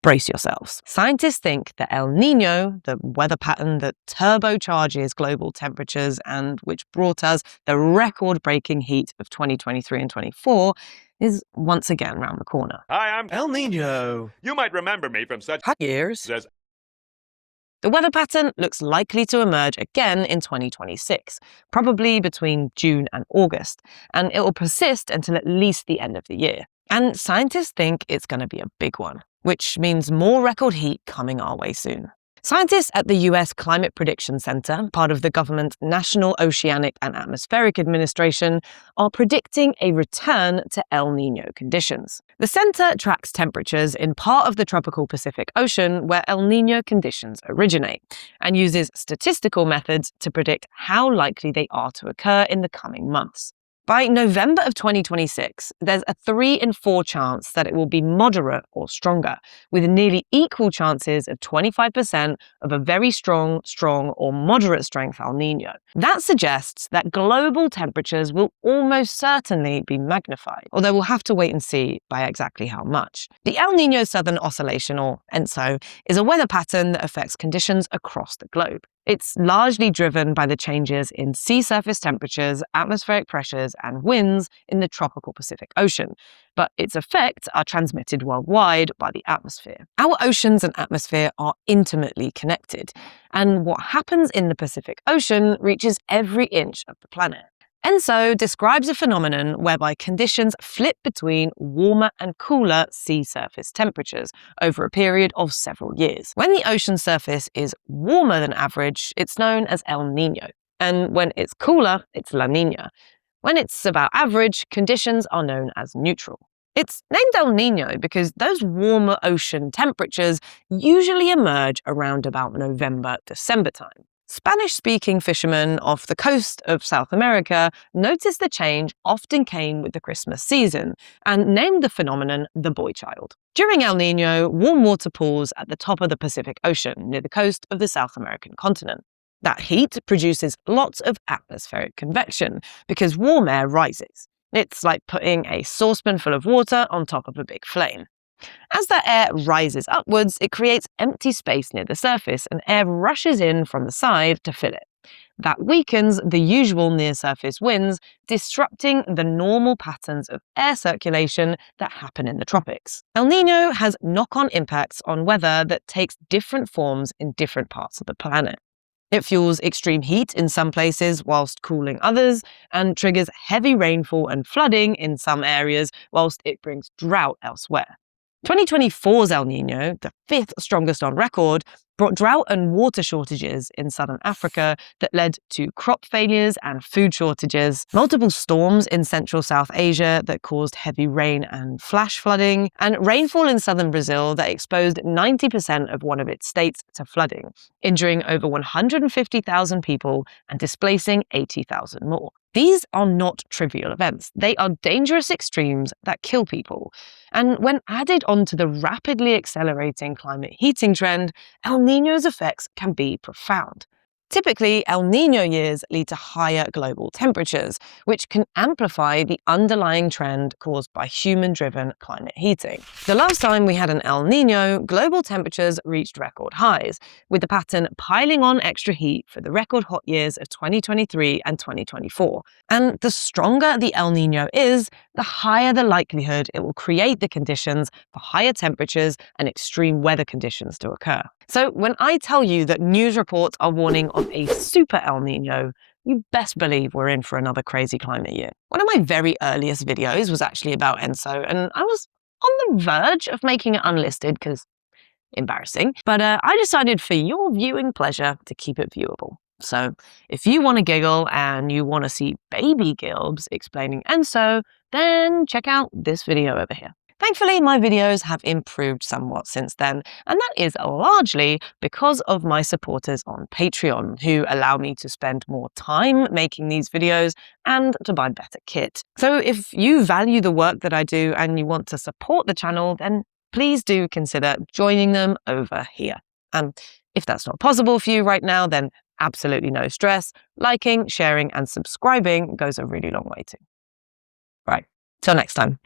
Brace yourselves. Scientists think that El Niño, the weather pattern that turbocharges global temperatures and which brought us the record-breaking heat of 2023 and 24, is once again round the corner. Hi, I'm El Niño. You might remember me from such Hot years. as The weather pattern looks likely to emerge again in 2026, probably between June and August, and it will persist until at least the end of the year. And scientists think it's going to be a big one, which means more record heat coming our way soon. Scientists at the US Climate Prediction Center, part of the government's National Oceanic and Atmospheric Administration, are predicting a return to El Niño conditions. The center tracks temperatures in part of the tropical Pacific Ocean where El Niño conditions originate, and uses statistical methods to predict how likely they are to occur in the coming months. By November of 2026, there's a 3 in 4 chance that it will be moderate or stronger, with nearly equal chances of 25% of a very strong, or moderate strength El Niño. That suggests that global temperatures will almost certainly be magnified, although we'll have to wait and see by exactly how much. The El Niño Southern Oscillation, or ENSO, is a weather pattern that affects conditions across the globe. It's largely driven by the changes in sea surface temperatures, atmospheric pressures, and winds in the tropical Pacific Ocean, but its effects are transmitted worldwide by the atmosphere. Our oceans and atmosphere are intimately connected, and what happens in the Pacific Ocean reaches every inch of the planet. ENSO describes a phenomenon whereby conditions flip between warmer and cooler sea surface temperatures over a period of several years. When the ocean surface is warmer than average, it's known as El Niño, and when it's cooler, it's La Niña. When it's about average, conditions are known as neutral. It's named El Niño because those warmer ocean temperatures usually emerge around about November-December time. Spanish-speaking fishermen off the coast of South America noticed the change often came with the Christmas season and named the phenomenon the boy child. During El Niño, warm water pools at the top of the Pacific Ocean near the coast of the South American continent. That heat produces lots of atmospheric convection because warm air rises. It's like putting a saucepan full of water on top of a big flame. As that air rises upwards, it creates empty space near the surface and air rushes in from the side to fill it. That weakens the usual near-surface winds, disrupting the normal patterns of air circulation that happen in the tropics. El Niño has knock-on impacts on weather that takes different forms in different parts of the planet. It fuels extreme heat in some places whilst cooling others, and triggers heavy rainfall and flooding in some areas whilst it brings drought elsewhere. 2024's El Niño, the 5th strongest on record, brought drought and water shortages in southern Africa that led to crop failures and food shortages, multiple storms in Central South Asia that caused heavy rain and flash flooding, and rainfall in southern Brazil that exposed 90% of one of its states to flooding, injuring over 150,000 people and displacing 80,000 more. These are not trivial events. They are dangerous extremes that kill people. And when added onto the rapidly accelerating climate heating trend, El Niño's effects can be profound. Typically, El Niño years lead to higher global temperatures, which can amplify the underlying trend caused by human-driven climate heating. The last time we had an El Niño, global temperatures reached record highs, with the pattern piling on extra heat for the record hot years of 2023 and 2024. And the stronger the El Niño is, the higher the likelihood it will create the conditions for higher temperatures and extreme weather conditions to occur. So when I tell you that news reports are warning of a super El Niño, you best believe we're in for another crazy climate year. One of my very earliest videos was actually about ENSO, and I was on the verge of making it unlisted because embarrassing, but I decided for your viewing pleasure to keep it viewable. So if you want to giggle and you want to see baby Gilbz explaining ENSO, then check out this video over here. Thankfully, my videos have improved somewhat since then, and that is largely because of my supporters on Patreon, who allow me to spend more time making these videos and to buy better kit. So if you value the work that I do and you want to support the channel, then please do consider joining them over here. And if that's not possible for you right now, then absolutely no stress. Liking, sharing, and subscribing goes a really long way too. Right, till next time.